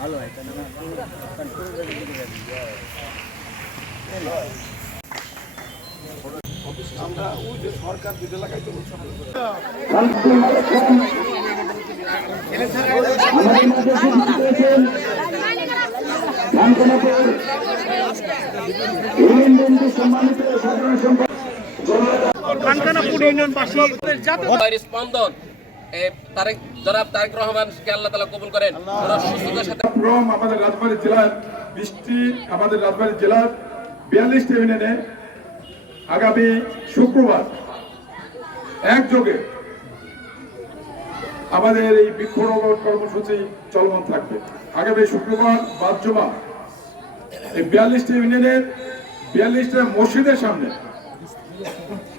ভালো হয় আমরা ওই যে সরকার যেটা লাগাইতে স্পন্দন জনাব তারেক রহমানকে আল্লাহ তাআলা কবুল করেন। সুস্থতার সাথে আমাদের রাজবাড়ী জেলার আমাদের রাজবাড়ী জেলার 42টি ইউনিয়নে আগামী শুক্রবার একযোগে আমাদের এই বৃক্ষরোপণ কর্মসূচি চলমান থাকবে। আগামী শুক্রবার বাদ জমা এই 42টি ইউনিয়নের 42টা মসজিদের সামনে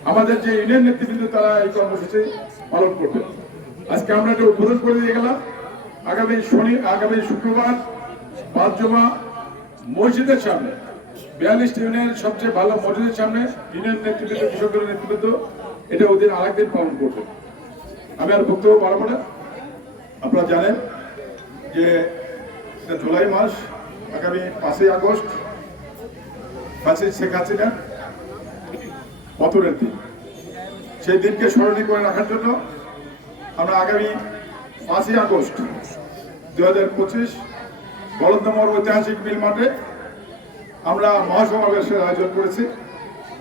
আমাদের যে ইউনিয়ন নেতৃবৃন্দ তারা এই কর্মসূচি পালন করবে। আজকে আমরা এটা উদ্বোধন করে দিয়ে গেলাম। আগামী শুক্রবার বাদ জমা মসজিদের সামনে 42টি ইউনিয়নের সবচেয়ে ভালো মসজিদের সামনে ইউনিয়ন নেতৃবৃন্দ কৃষকদের নেতৃবৃন্দ এটা ওদের আরেকদিন পালন করবে। আমি আর বক্তব্য পারবো না। আপনারা জানেন যে এটা জুলাই মাস, আগামী 5ই আগস্ট শেখ হাসিনা পতনের দিন। সেই দিনকে স্মরণীয় করে রাখার জন্য আমরা আগামী 5ই আগস্ট 2025 বলন্দমোহর ঐতিহাসিক মিল মাঠে আমরা মহাসমাবেশের আয়োজন করেছি।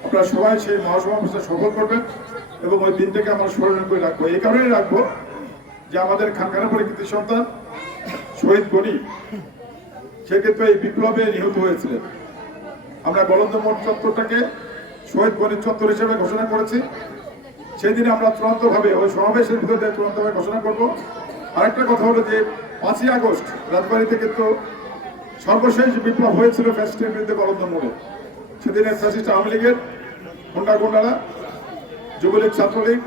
আপনারা সবাই সেই মহাসমাবেশে সফল করবেন এবং ওই দিনটাকে আমরা স্মরণীয় করে রাখবো। এই কারণেই রাখবো যে আমাদের খানখানাপুরের কৃতি সন্তান শহীদ গণি সেক্ষেত্রে এই বিপ্লবে নিহত হয়েছিলেন। আমরা বলন্দমোহর চত্বরটাকে শহীদ গণির চত্বর হিসেবে ঘোষণা করেছি। সেই দিনে আমরা চূড়ান্তভাবে ওই সমাবেশের ভিতরে চূড়ান্তভাবে ঘোষণা করবো। আরেকটা কথা হলো যে 5ই আগস্ট রাজবাড়িতে কিন্তু সর্বশেষ বিপ্লব হয়েছিল ফ্যাসিস্টের বিরুদ্ধে বলন্দমোহরে। সেদিনে ফ্যাসিস্ট আওয়ামী লীগের গুন্ডারা, যুবলীগ, ছাত্রলীগ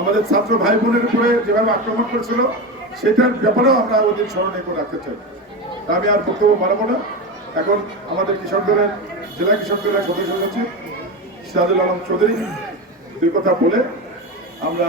আমাদের ছাত্র ভাই বোনের উপরে যেভাবে আক্রমণ করেছিল সেটার ব্যাপারেও আমরা ওই দিন স্মরণীয় করে রাখতে চাই। আমি আর বক্তব্য বাড়াবো না। এখন আমাদের জেলা কৃষক দলের সদস্য সচিব সিরাজুল আলম চৌধুরী দুই কথা বলে আমরা